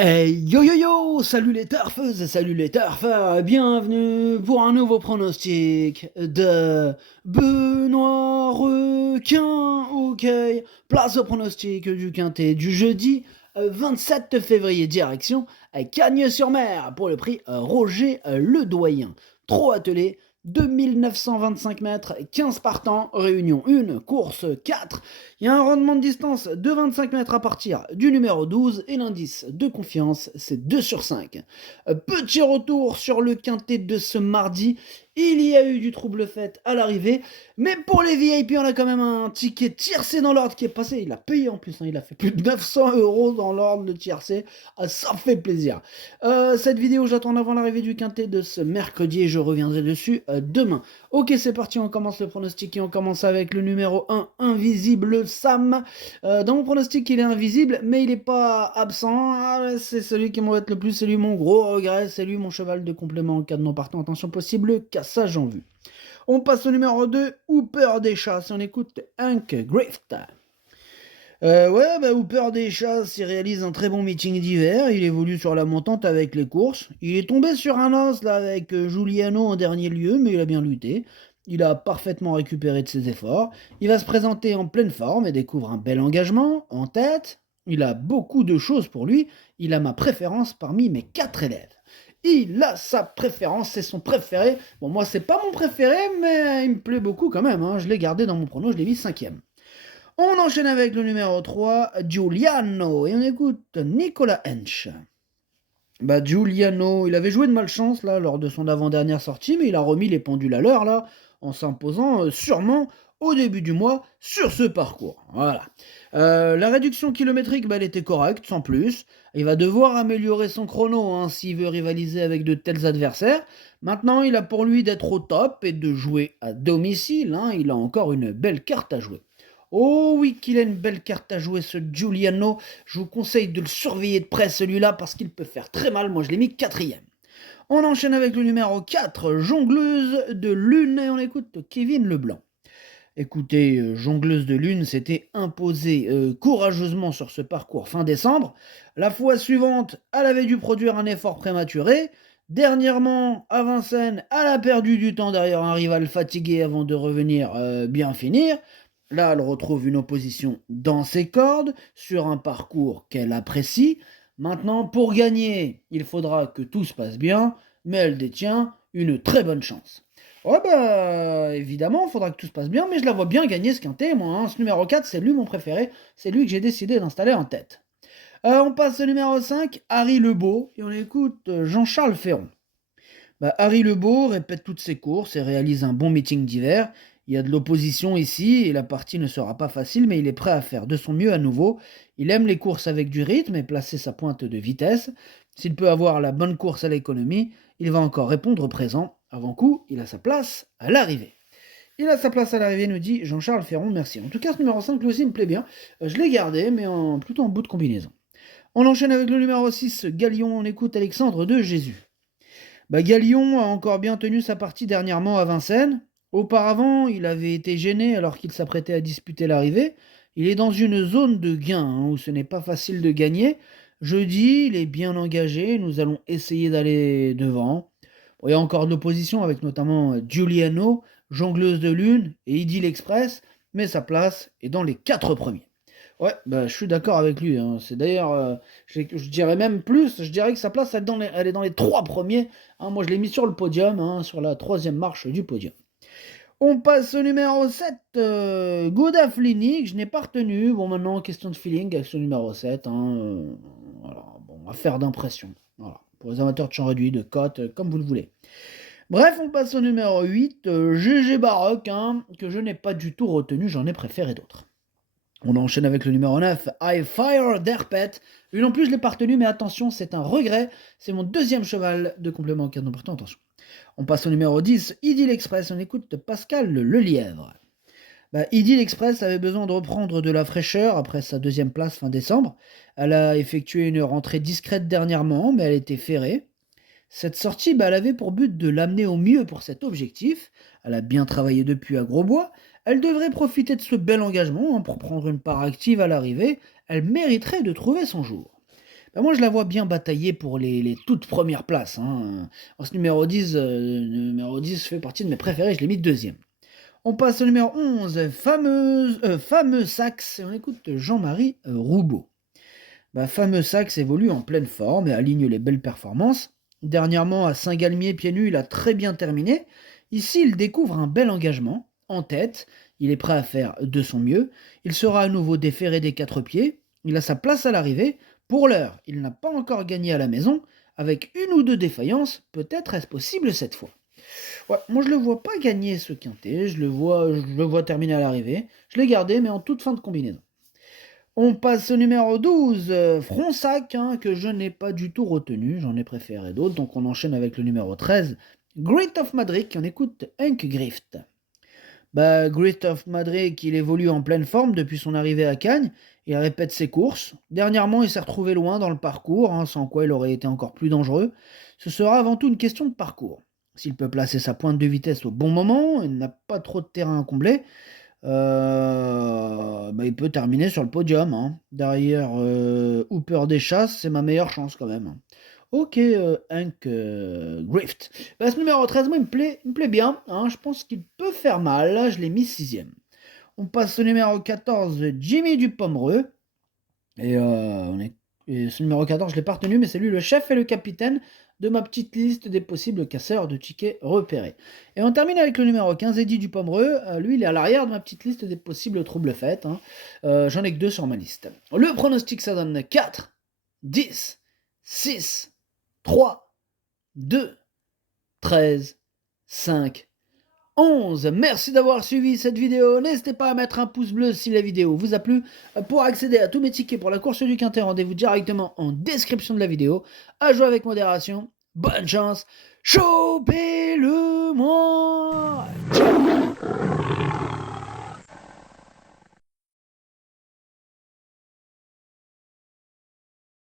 Hey yo yo yo, salut les turfeuses et salut les turfeurs, bienvenue pour un nouveau pronostic de Benoît Requin. Ok, place au pronostic du quintet du jeudi 27 février, direction Cagnes-sur-Mer pour le prix Roger Ledoyen. Trop attelé, 2925 mètres, 15 partants, réunion 1, course 4. Il y a un rendement de distance de 25 mètres à partir du numéro 12 et l'indice de confiance, c'est 2 sur 5. Petit retour sur le quintet de ce mardi. Il y a eu du trouble fait à l'arrivée, mais pour les VIP, on a quand même un ticket tiercé dans l'ordre qui est passé. Il a payé en plus, il a fait plus de 900 € dans l'ordre de tiercé. Ça fait plaisir. Cette vidéo, j'attends avant l'arrivée du quintet de ce mercredi et je reviendrai dessus demain. Ok, c'est parti, on commence le pronostic et on commence avec le numéro 1, Invisible Sam. Dans mon pronostic, il est invisible, mais il n'est pas absent. C'est celui qui m'embête le plus, c'est lui mon gros regret, c'est lui mon cheval de complément en cas de non partant. Attention possible, cassage en vue. On passe au numéro 2, Hooper des Chasses. On écoute Hank Grift. Hooper des Chasses, il réalise un très bon meeting d'hiver. Il évolue sur la montante avec les courses. Il est tombé sur un os là avec Giuliano en dernier lieu, mais il a bien lutté. Il a parfaitement récupéré de ses efforts. Il va se présenter en pleine forme et découvre un bel engagement en tête. Il a beaucoup de choses pour lui. Il a ma préférence parmi mes 4 élèves. Il a sa préférence, c'est son préféré. Bon, moi, c'est pas mon préféré, mais il me plaît beaucoup quand même, hein. Je l'ai gardé dans mon prono, je l'ai mis 5e. On enchaîne avec le numéro 3, Giuliano, et on écoute Nicolas Hench. Giuliano, il avait joué de malchance là lors de son avant-dernière sortie, mais il a remis les pendules à l'heure là, en s'imposant sûrement au début du mois sur ce parcours. Voilà. La réduction kilométrique, elle était correcte, sans plus. Il va devoir améliorer son chrono hein, s'il veut rivaliser avec de tels adversaires. Maintenant, il a pour lui d'être au top et de jouer à domicile. Hein, il a encore une belle carte à jouer. Oh oui, qu'il a une belle carte à jouer ce Giuliano. Je vous conseille de le surveiller de près celui-là parce qu'il peut faire très mal. Moi je l'ai mis 4e. On enchaîne avec le numéro 4, Jongleuse de Lune, et on écoute Kevin Leblanc. Écoutez, Jongleuse de Lune s'était imposée courageusement sur ce parcours fin décembre. La fois suivante, elle avait dû produire un effort prématuré. Dernièrement, à Vincennes, elle a perdu du temps derrière un rival fatigué avant de revenir bien finir. Là, elle retrouve une opposition dans ses cordes, sur un parcours qu'elle apprécie. Maintenant, pour gagner, il faudra que tout se passe bien, mais elle détient une très bonne chance. Ouais, évidemment, il faudra que tout se passe bien, mais je la vois bien gagner ce quintet, moi. Hein. Ce numéro 4, c'est lui mon préféré, c'est lui que j'ai décidé d'installer en tête. On passe au numéro 5, Harry Lebeau, et on écoute Jean-Charles Ferron. Harry Lebeau répète toutes ses courses et réalise un bon meeting d'hiver. Il y a de l'opposition ici et la partie ne sera pas facile, mais il est prêt à faire de son mieux à nouveau. Il aime les courses avec du rythme et placer sa pointe de vitesse. S'il peut avoir la bonne course à l'économie, il va encore répondre présent. Avant coup, il a sa place à l'arrivée. Il a sa place à l'arrivée, nous dit Jean-Charles Ferron, merci. En tout cas, ce numéro 5, lui aussi, me plaît bien. Je l'ai gardé, mais plutôt en bout de combinaison. On enchaîne avec le numéro 6, Galion. On écoute Alexandre de Jésus. Galion a encore bien tenu sa partie dernièrement à Vincennes. Auparavant, il avait été gêné alors qu'il s'apprêtait à disputer l'arrivée. Il est dans une zone de gain hein, où ce n'est pas facile de gagner. Jeudi, il est bien engagé. Nous allons essayer d'aller devant. Bon, il y a encore de l'opposition avec notamment Giuliano, Jongleuse de Lune et Idylle Express, mais sa place est dans les 4 premiers. Ouais, je suis d'accord avec lui. Hein. C'est d'ailleurs, je dirais même plus, je dirais que sa place, elle est dans les 3 premiers. Hein. Moi, je l'ai mis sur le podium, hein, sur la 3e marche du podium. On passe au numéro 7, Gouda Flini, que je n'ai pas retenu. Bon, maintenant, question de feeling avec ce numéro 7. Hein, voilà, bon, affaire d'impression. Voilà. Pour les amateurs de champ réduit, de cote, comme vous le voulez. Bref, on passe au numéro 8, GG Baroque, hein, que je n'ai pas du tout retenu, j'en ai préféré d'autres. On enchaîne avec le numéro 9, I Fire Derpet. Lui non plus, je l'ai pas retenu, mais attention, c'est un regret. C'est mon 2e cheval de complément en cas d'emportant, attention. On passe au numéro 10, Idylle Express. On écoute Pascal Le Lièvre. Idylle Express avait besoin de reprendre de la fraîcheur après sa 2e place fin décembre. Elle a effectué une rentrée discrète dernièrement, mais elle était ferrée. Cette sortie, elle avait pour but de l'amener au mieux pour cet objectif. Elle a bien travaillé depuis à Grosbois. Elle devrait profiter de ce bel engagement hein, pour prendre une part active à l'arrivée. Elle mériterait de trouver son jour. Moi, je la vois bien batailler pour les toutes premières places, hein. Ce numéro 10 fait partie de mes préférés, je l'ai mis deuxième. On passe au numéro 11, fameux Saxe, et on écoute Jean-Marie Roubaud. Fameux Saxe évolue en pleine forme et aligne les belles performances. Dernièrement, à Saint-Galmier, pieds nus, il a très bien terminé. Ici, il découvre un bel engagement. En tête, il est prêt à faire de son mieux. Il sera à nouveau déféré des quatre pieds. Il a sa place à l'arrivée. Pour l'heure, il n'a pas encore gagné à la maison. Avec une ou deux défaillances, peut-être est-ce possible cette fois. Ouais, moi je le vois pas gagner ce quintet, je le vois terminer à l'arrivée. Je l'ai gardé, mais en toute fin de combinaison. On passe au numéro 12, Fronsac, hein, que je n'ai pas du tout retenu, j'en ai préféré d'autres, donc on enchaîne avec le numéro 13, Great of Madrid, on écoute Hank Grift. Great of Madrid, il évolue en pleine forme depuis son arrivée à Cagnes, il répète ses courses. Dernièrement, il s'est retrouvé loin dans le parcours, hein, sans quoi il aurait été encore plus dangereux. Ce sera avant tout une question de parcours. S'il peut placer sa pointe de vitesse au bon moment, il n'a pas trop de terrain à combler, il peut terminer sur le podium, hein. Derrière, Hooper des Chasses, c'est ma meilleure chance quand même. OK, Hank, Grift. Ce numéro 13, moi, il me plaît bien, hein, je pense qu'il peut faire mal. Là, je l'ai mis sixième. On passe au numéro 14, Jimmy Dupomereux. Et ce numéro 14, je l'ai pas retenu, mais c'est lui le chef et le capitaine de ma petite liste des possibles casseurs de tickets repérés. Et on termine avec le numéro 15, Eddie Dupomereux. Lui, il est à l'arrière de ma petite liste des possibles troubles faites, hein. J'en ai que deux sur ma liste. Le pronostic, ça donne 4, 10, 6, 3, 2, 13, 5, 11. Merci d'avoir suivi cette vidéo. N'hésitez pas à mettre un pouce bleu si la vidéo vous a plu. Pour accéder à tous mes tickets pour la course du Quintet, rendez-vous directement en description de la vidéo. À jouer avec modération. Bonne chance. Chopez-le moi. Ciao.